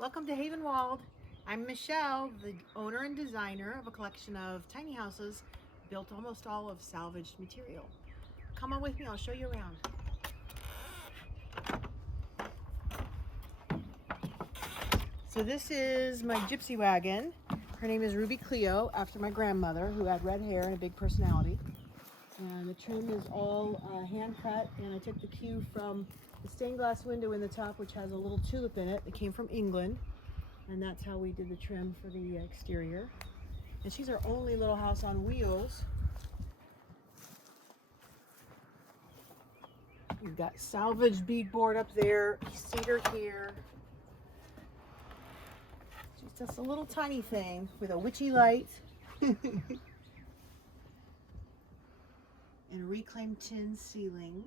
Welcome to Havenwald. I'm Michelle, the owner and designer of a collection of tiny houses built almost all of salvaged material. Come on with me, I'll show you around. So this is my Gypsy Wagon. Her name is Ruby Cleo, after my grandmother, who had red hair and a big personality. And the trim is all hand cut, and I took the cue from the stained glass window in the top, which has a little tulip in it. It came from England, and that's how we did the trim for the exterior. And she's our only little house on wheels. We've got salvaged beadboard up there, cedar here. She's just a little tiny thing with a witchy light. And reclaimed tin ceiling.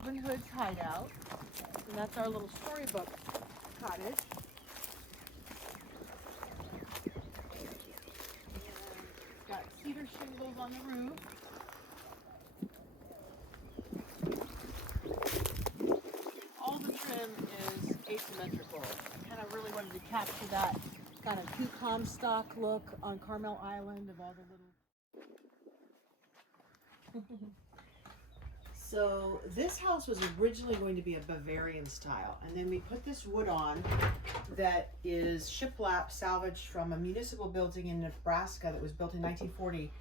Robinhood's Hideout. And that's our little storybook cottage. And got cedar shingles on the roof. All the trim is asymmetrical. I kind of really wanted to capture that kind of cute Comstock look on Carmel Island of all the little... So this house was originally going to be a Bavarian style, and then we put this wood on that is shiplap salvaged from a municipal building in Nebraska that was built in 1940.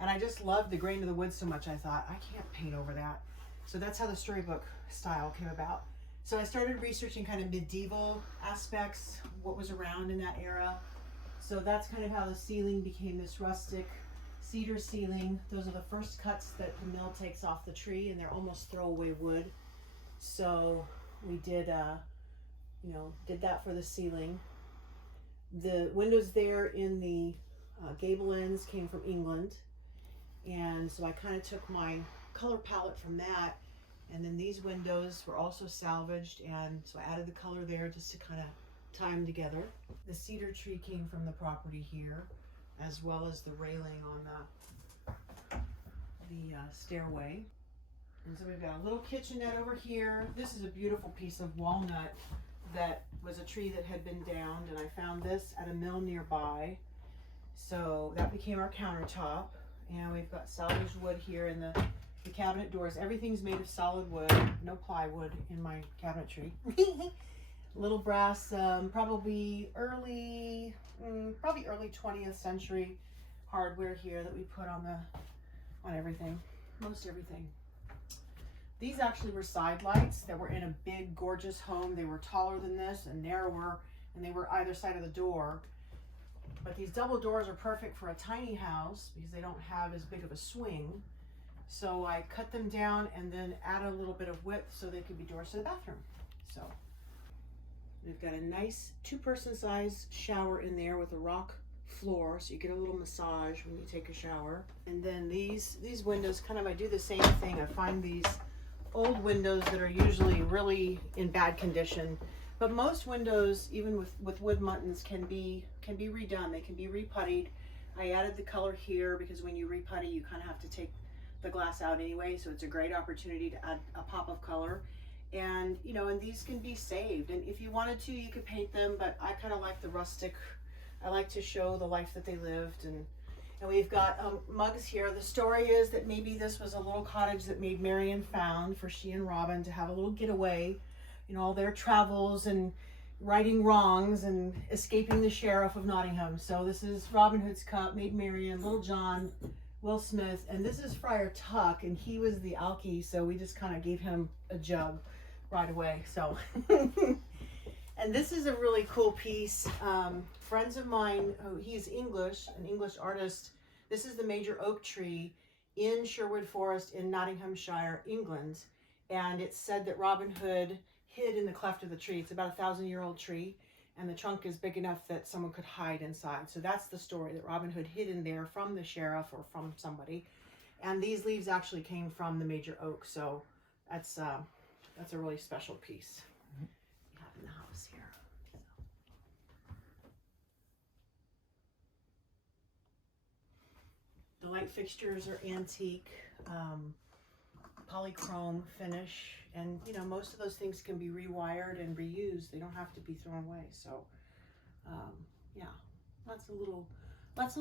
And I just loved the grain of the wood so much, I thought, I can't paint over that. So that's how the storybook style came about. So I started researching kind of medieval aspects, what was around in that era. So that's kind of how the ceiling became this rustic cedar ceiling. Those are the first cuts that the mill takes off the tree, and they're almost throwaway wood. So we did, did that for the ceiling. The windows there in the gable ends came from England. And so I kind of took my color palette from that. And then these windows were also salvaged, and so I added the color there just to kind of tie them together. The cedar tree came from the property here, as well as the railing on the stairway. And so we've got a little kitchenette over here. This is a beautiful piece of walnut that was a tree that had been downed, and I found this at a mill nearby. So that became our countertop. And we've got salvaged wood here in the cabinet doors. Everything's made of solid wood, no plywood in my cabinetry. Little brass, probably early 20th century hardware here that we put on everything, most everything. These actually were side lights that were in a big, gorgeous home. They were taller than this and narrower, and they were either side of the door. But these double doors are perfect for a tiny house because they don't have as big of a swing. So I cut them down and then add a little bit of width so they could be doors to the bathroom. So we've got a nice 2-person size shower in there with a rock floor, so you get a little massage when you take a shower. And then these windows, I do the same thing. I find these old windows that are usually really in bad condition, but most windows, even with wood muttons, can be redone. They can be reputtied. I added the color here because when you reputty, you kind of have to take the glass out anyway, so it's a great opportunity to add a pop of color. And and these can be saved, and if you wanted to, you could paint them, but I kind of like the rustic. I like to show the life that they lived. And we've got mugs here. The story is that maybe this was a little cottage that Maid Marian found for she and Robin to have a little getaway, all their travels and righting wrongs and escaping the sheriff of Nottingham. So this is Robin Hood's cup, Maid Marian, Little John, Will Smith, and this is Friar Tuck, and he was the alky, so we just kind of gave him a jug right away. So and this is a really cool piece. Friends of mine, he's English, an English artist. This is the major oak tree in Sherwood Forest in Nottinghamshire, England, and it's said that Robin Hood hid in the cleft of the tree. It's about 1,000-year-old tree, and the trunk is big enough that someone could hide inside. So that's the story, that Robin Hood hid in there from the sheriff or from somebody. And these leaves actually came from the major oak, so that's a really special piece we have in the house here. light fixtures are antique, polychrome finish, and you know, most of those things can be rewired and reused. They don't have to be thrown away. So yeah, lots of little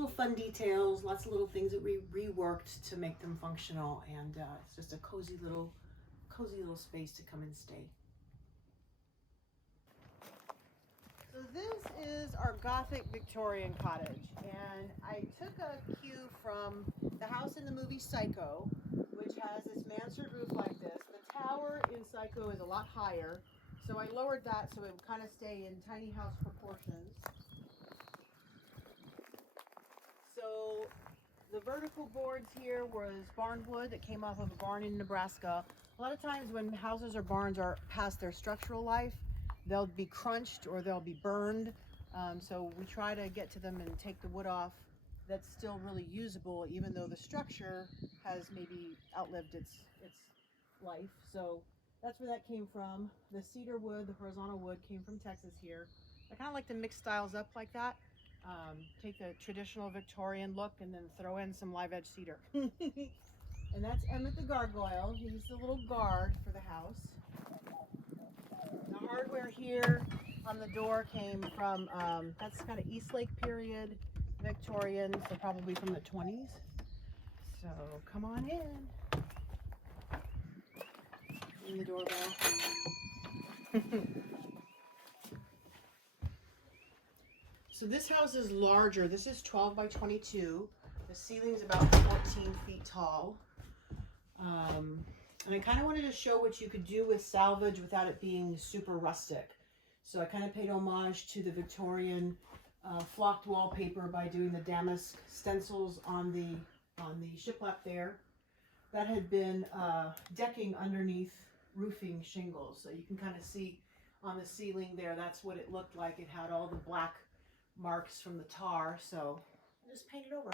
fun details, lots of little things that we reworked to make them functional, and it's just a cozy little space to come and stay. So this is our Gothic Victorian cottage, and I took a cue from the house in the movie Psycho, which has this mansard roof like this. The tower in Psycho is a lot higher, so I lowered that so it would kind of stay in tiny house proportions. So the vertical boards here was barn wood that came off of a barn in Nebraska. A lot of times when houses or barns are past their structural life, they'll be crunched or they'll be burned. So we try to get to them and take the wood off that's still really usable, even though the structure has maybe outlived its life. So that's where that came from. The cedar wood, the horizontal wood, came from Texas here. I kind of like to mix styles up like that. Take the traditional Victorian look and then throw in some live edge cedar. And that's Emmett the gargoyle. He's the little guard for the house. The hardware here on the door came from, that's kind of Eastlake period Victorian, so probably from the 20s. So come on in. Ring the doorbell. So this house is larger. This is 12 by 22. The ceiling's about 14 feet tall. And I kind of wanted to show what you could do with salvage without it being super rustic. So I kind of paid homage to the Victorian flocked wallpaper by doing the damask stencils on the shiplap there. That had been decking underneath roofing shingles. So you can kind of see on the ceiling there, that's what it looked like. It had all the black marks from the tar, so I just painted over.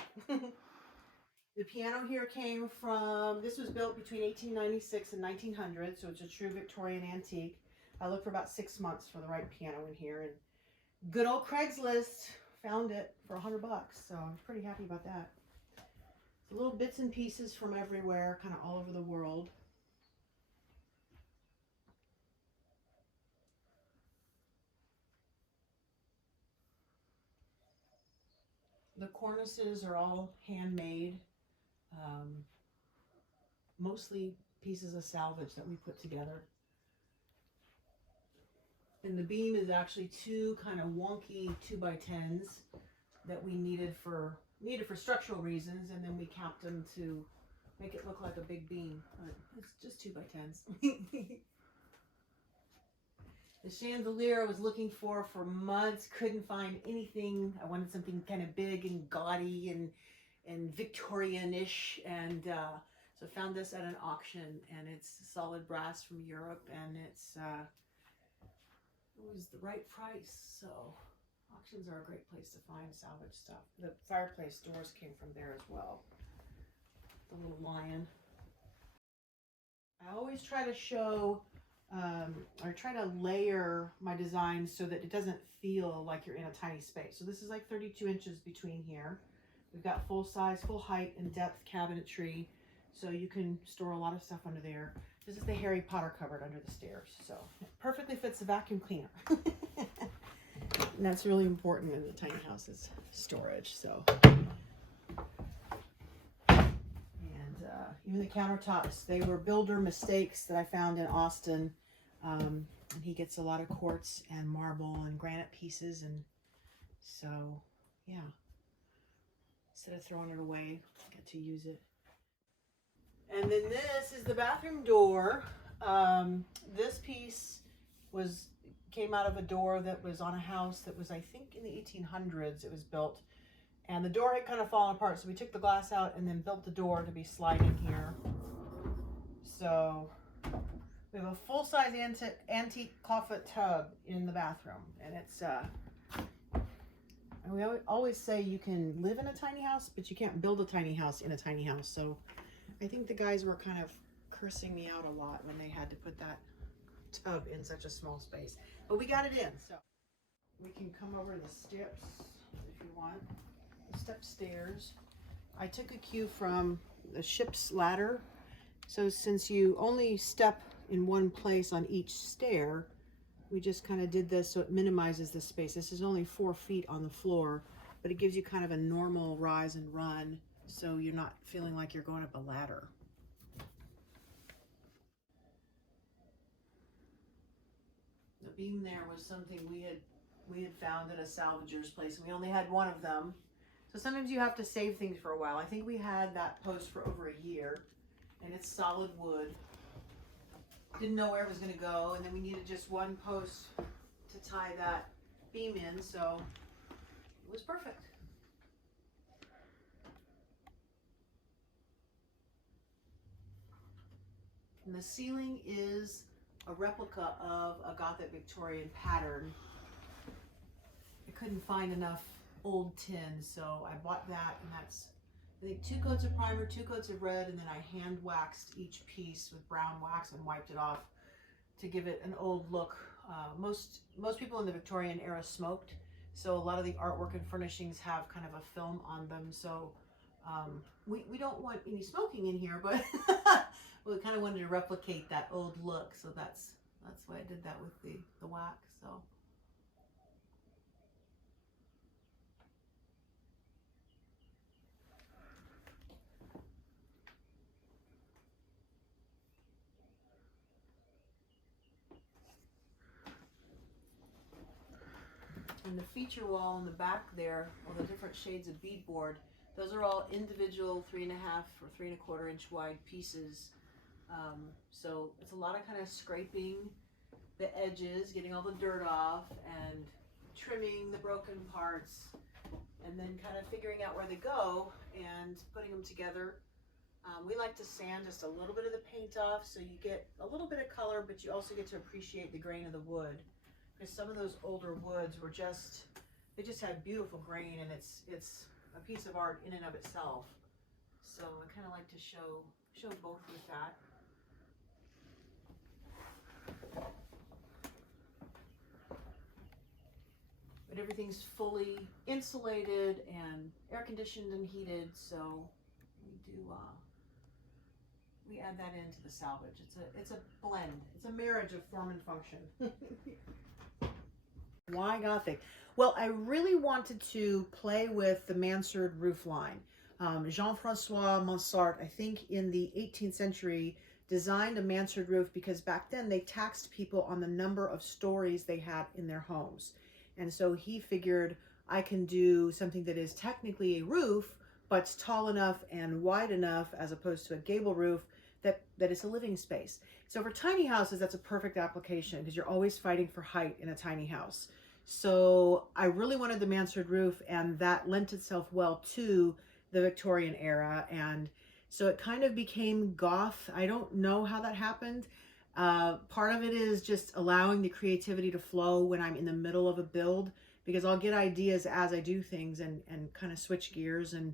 The piano here came from, this was built between 1896 and 1900, so it's a true Victorian antique. I looked for about 6 months for the right piano in here, and good old Craigslist found it for $100, so I'm pretty happy about that. So little bits and pieces from everywhere, kind of all over the world. The cornices are all handmade, mostly pieces of salvage that we put together. And the beam is actually two kind of wonky 2x10s that we needed for structural reasons, and then we capped them to make it look like a big beam, but it's just 2x10s. The chandelier I was looking for months, couldn't find anything. I wanted something kind of big and gaudy and Victorian-ish, and so I found this at an auction, and it's solid brass from Europe, and it was the right price. So auctions are a great place to find salvage stuff. The fireplace doors came from there as well. The little lion. I always try to show or try to layer my designs so that it doesn't feel like you're in a tiny space. So this is like 32 inches between here. We've got full size, full height and depth cabinetry, so you can store a lot of stuff under there. This is the Harry Potter cupboard under the stairs, so it perfectly fits the vacuum cleaner. And that's really important in the tiny house's storage. So, and even the countertops, they were builder mistakes that I found in Austin. And he gets a lot of quartz and marble and granite pieces, and so yeah, instead of throwing it away, I get to use it. And then this is the bathroom door. This piece came out of a door that was on a house that was, I think, in the 1800s it was built, and the door had kind of fallen apart, so we took the glass out and then built the door to be sliding here. So we have a full-size antique clawfoot tub in the bathroom, and it's and we always say you can live in a tiny house, but you can't build a tiny house in a tiny house. So I think the guys were kind of cursing me out a lot when they had to put that tub in such a small space, but we got it in. So we can come over the steps if you want. The step stairs, I took a cue from the ship's ladder. So since you only step in one place on each stair, we just kind of did this so it minimizes the space. This is only 4 feet on the floor, but it gives you kind of a normal rise and run, so you're not feeling like you're going up a ladder. The beam there was something we had found at a salvager's place, and we only had one of them. So sometimes you have to save things for a while. I think we had that post for over a year, and it's solid wood. Didn't know where it was going to go, and then we needed just one post to tie that beam in, so it was perfect. And the ceiling is a replica of a Gothic Victorian pattern. I couldn't find enough old tin, so I bought that, and that's, I think, 2 coats of primer, 2 coats of red, and then I hand waxed each piece with brown wax and wiped it off to give it an old look. Most people in the Victorian era smoked, so a lot of the artwork and furnishings have kind of a film on them, so we don't want any smoking in here, but we kind of wanted to replicate that old look, so that's why I did that with the wax. So and the feature wall in the back there, all the different shades of beadboard, those are all individual 3.5 or 3.25 inch wide pieces. So it's a lot of kind of scraping the edges, getting all the dirt off, and trimming the broken parts, and then kind of figuring out where they go and putting them together. We like to sand just a little bit of the paint off, so you get a little bit of color, but you also get to appreciate the grain of the wood. Because some of those older woods were they just had beautiful grain, and it's a piece of art in and of itself. So I kind of like to show both with that. But everything's fully insulated and air conditioned and heated, so we add that into the salvage. It's a blend. It's a marriage of form and function. Why Gothic? Well, I really wanted to play with the mansard roof line. Jean-Francois Mansart, I think in the 18th century, designed a mansard roof because back then they taxed people on the number of stories they had in their homes. And so he figured, I can do something that is technically a roof, but it's tall enough and wide enough, as opposed to a gable roof, that it's a living space. So for tiny houses, that's a perfect application because you're always fighting for height in a tiny house. So I really wanted the mansard roof, and that lent itself well to the Victorian era. And so it kind of became goth. I don't know how that happened. Part of it is just allowing the creativity to flow when I'm in the middle of a build, because I'll get ideas as I do things and kind of switch gears. And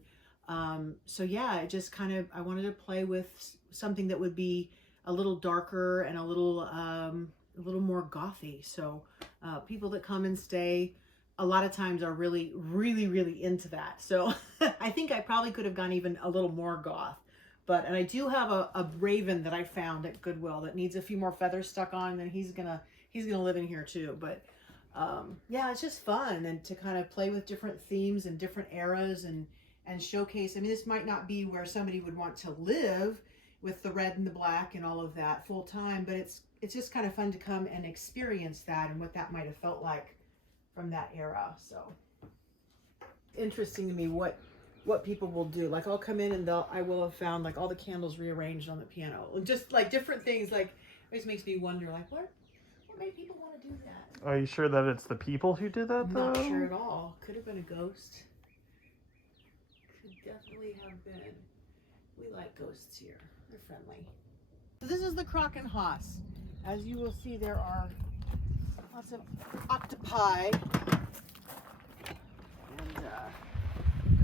so yeah, it just kind of, I wanted to play with something that would be a little darker and a little more gothy. So people that come and stay a lot of times are really, really, really into that. So I think I probably could have gone even a little more goth. And I do have a raven that I found at Goodwill that needs a few more feathers stuck on, and he's gonna live in here too. But yeah, it's just fun, and to kind of play with different themes and different eras and showcase. I mean, this might not be where somebody would want to live with the red and the black and all of that full time, but it's just kind of fun to come and experience that and what that might have felt like from that era. So interesting to me what people will do. Like, I'll come in and I will have found like all the candles rearranged on the piano, just like different things. Like, it just makes me wonder, like, what made people want to do that? Are you sure that it's the people who did that, though? Not sure at all. Could have been a ghost. Could definitely have been. We like ghosts here. They're friendly. So this is the Krakenhaus. As you will see, there are lots of octopi. And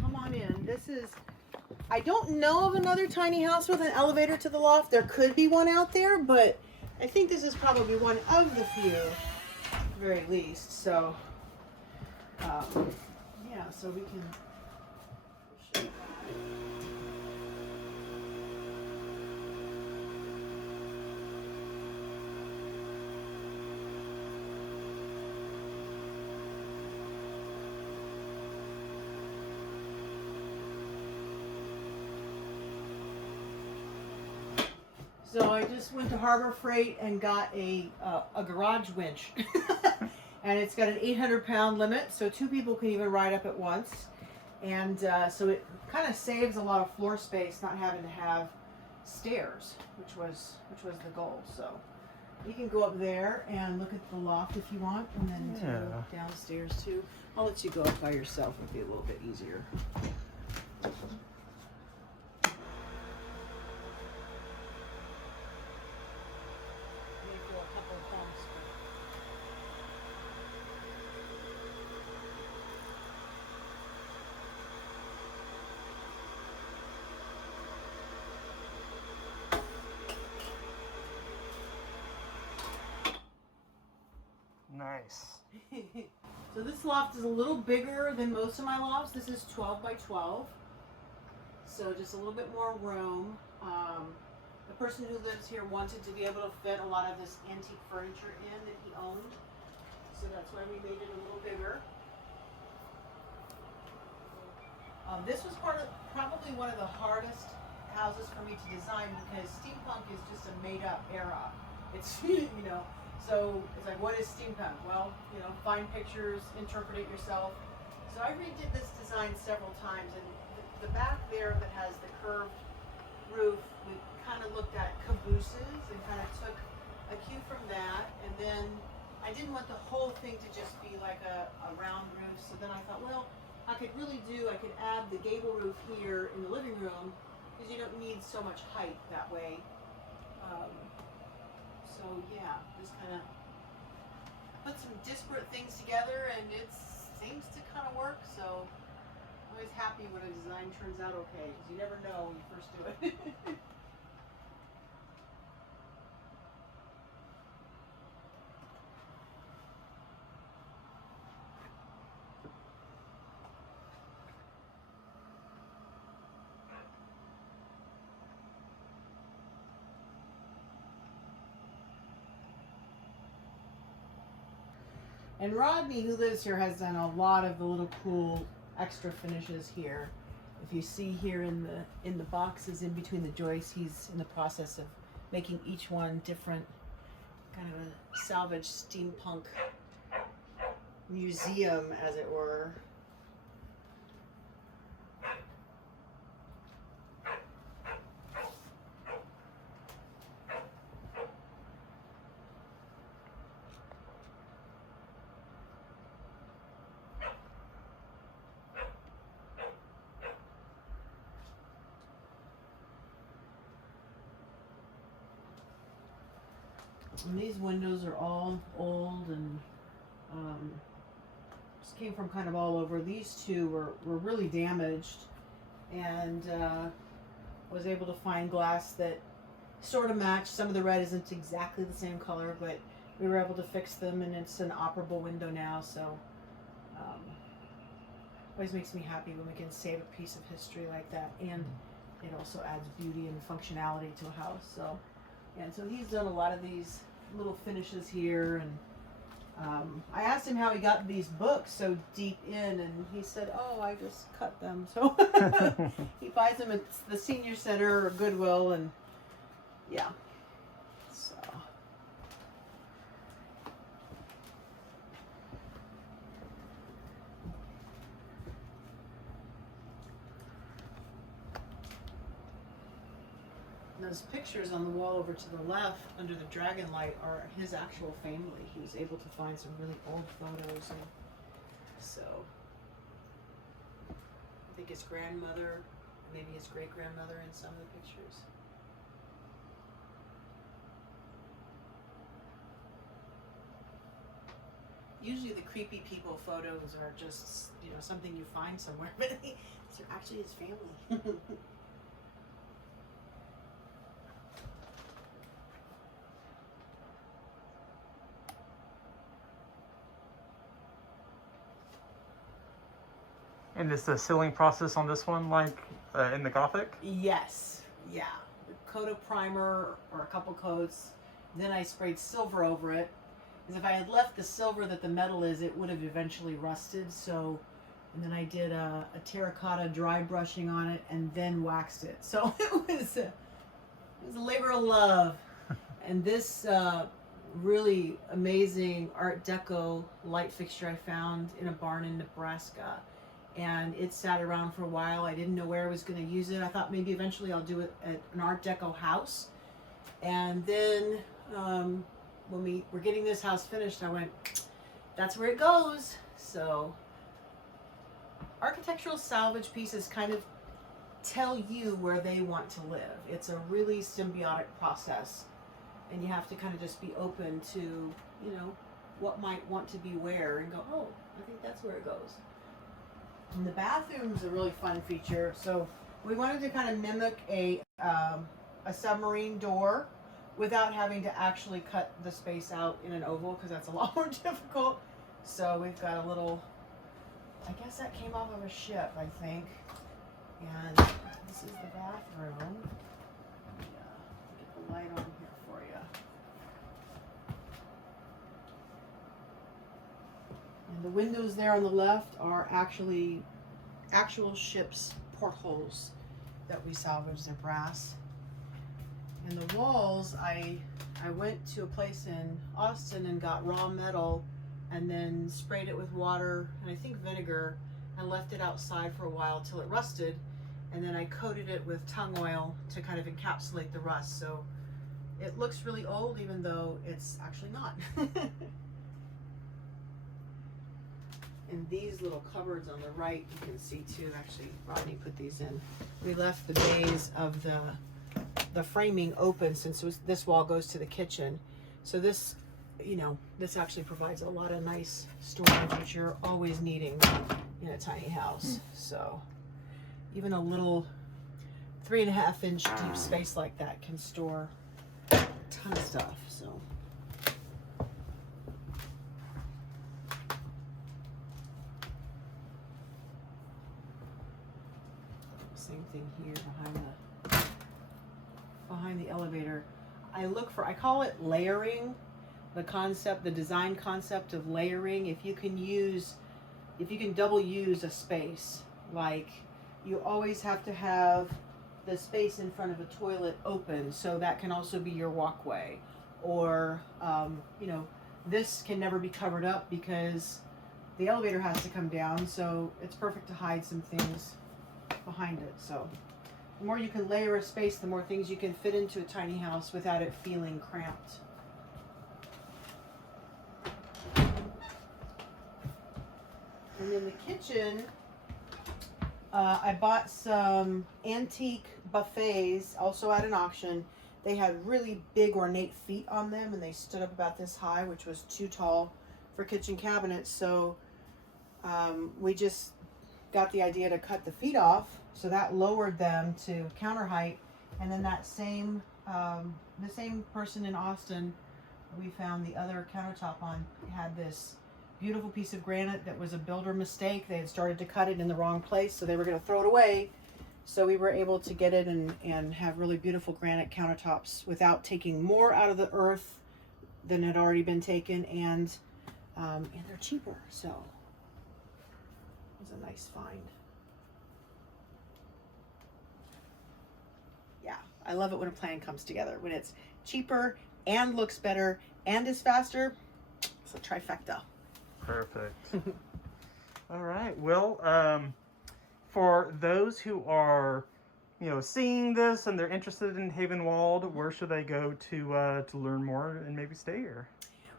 come on in. This is, I don't know of another tiny house with an elevator to the loft. There could be one out there, but I think this is probably one of the few, at the very least. So, yeah, so we can show that. So I just went to Harbor Freight and got a garage winch. And it's got an 800-pound limit, so 2 people can even ride up at once. And so it kind of saves a lot of floor space, not having to have stairs, which was the goal. So you can go up there and look at the loft if you want, and then to go downstairs too. I'll let you go up by yourself; it'll be a little bit easier. Nice. So this loft is a little bigger than most of my lofts. This is 12 by 12. So just a little bit more room. The person who lives here wanted to be able to fit a lot of this antique furniture in that he owned. So that's why we made it a little bigger. This was probably one of the hardest houses for me to design because steampunk is just a made-up era. It's, you know, so it's like, what is steampunk? Well, you know, find pictures, interpret it yourself. So I redid this design several times, and the back there that has the curved roof, we kind of looked at cabooses and kind of took a cue from that. And then I didn't want the whole thing to just be like a round roof. So then I thought, well, I could add the gable roof here in the living room because you don't need so much height that way. So yeah, just kind of put some disparate things together, and it seems to kind of work. So I'm always happy when a design turns out okay, because you never know when you first do it. And Rodney, who lives here, has done a lot of the little cool extra finishes here. If you see here in the boxes in between the joists, he's in the process of making each one different, kind of a salvaged steampunk museum, as it were. And these windows are all old and just came from kind of all over. These two were really damaged, and was able to find glass that sort of matched. Some of the red isn't exactly the same color, but we were able to fix them, and it's an operable window now. So always makes me happy when we can save a piece of history like that, and it also adds beauty and functionality to a house. So, and so he's done a lot of these little finishes here, and I asked him how he got these books so deep in, and he said, "Oh, I just cut them." So he buys them at the senior center or Goodwill, and yeah. So those pictures on the wall over to the left under the dragon light are his actual family. He was able to find some really old photos, and so I think his grandmother, maybe his great-grandmother in some of the pictures. Usually the creepy people photos are just, you know, something you find somewhere, but these are actually his family. And is the sealing process on this one like in the Gothic? Yes, yeah. A coat of primer or a couple coats. Then I sprayed silver over it. Because if I had left the silver that the metal is, it would have eventually rusted. So, and then I did a terracotta dry brushing on it and then waxed it. So it was It was a labor of love. And this really amazing Art Deco light fixture I found in a barn in Nebraska. And it sat around for a while. I didn't know where I was going to use it. I thought maybe eventually I'll do it at an Art Deco house. And then when we were getting this house finished, I went, that's where it goes. So architectural salvage pieces kind of tell you where they want to live. It's a really symbiotic process. And you have to kind of just be open to, you know, what might want to be where and go, oh, I think that's where it goes. And the bathroom's a really fun feature. So we wanted to kind of mimic a submarine door without having to actually cut the space out in an oval, because that's a lot more difficult. So we've got a little, I guess that came off of a ship, I think. And this is the bathroom. Get the light on here for you. And the windows there on the left are actual ship's portholes that we salvaged. They're brass. And the walls, I went to a place in Austin and got raw metal and then sprayed it with water and I think vinegar and left it outside for a while till it rusted. And then I coated it with tung oil to kind of encapsulate the rust. So it looks really old even though it's actually not. And these little cupboards on the right, you can see too, actually Rodney put these in. We left the bays of the framing open since this wall goes to the kitchen. So this, you know, this actually provides a lot of nice storage, which you're always needing in a tiny house. So even a little 3.5 inch deep space like that can store a ton of stuff. So same thing here behind the elevator. I call it layering, the design concept of layering. If you can double use a space, like you always have to have the space in front of a toilet open, so that can also be your walkway. Or, you know, this can never be covered up because the elevator has to come down, so it's perfect to hide some things behind it. So the more you can layer a space, the more things you can fit into a tiny house without it feeling cramped. And in the kitchen, I bought some antique buffets, also at an auction. They had really big ornate feet on them and they stood up about this high, which was too tall for kitchen cabinets. So we just got the idea to cut the feet off, so that lowered them to counter height. And then that same the same person in Austin we found the other countertop on had this beautiful piece of granite that was a builder mistake. They had started to cut it in the wrong place, so they were going to throw it away. So we were able to get it and have really beautiful granite countertops without taking more out of the earth than had already been taken, and they're cheaper. So it was a nice find. Yeah, I love it when a plan comes together, when it's cheaper and looks better and is faster. It's a trifecta. Perfect. All right. Well, for those who are, you know, seeing this and they're interested in Havenwald, where should they go to learn more and maybe stay here?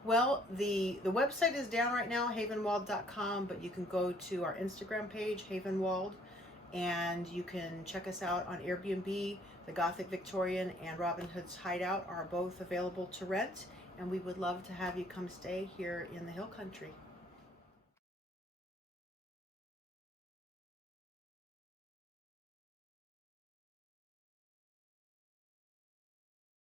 Well, the website is down right now, havenwald.com, but you can go to our Instagram page, Havenwald, and you can check us out on Airbnb. The Gothic Victorian and Robinhood's Hideout are both available to rent, and we would love to have you come stay here in the Hill Country.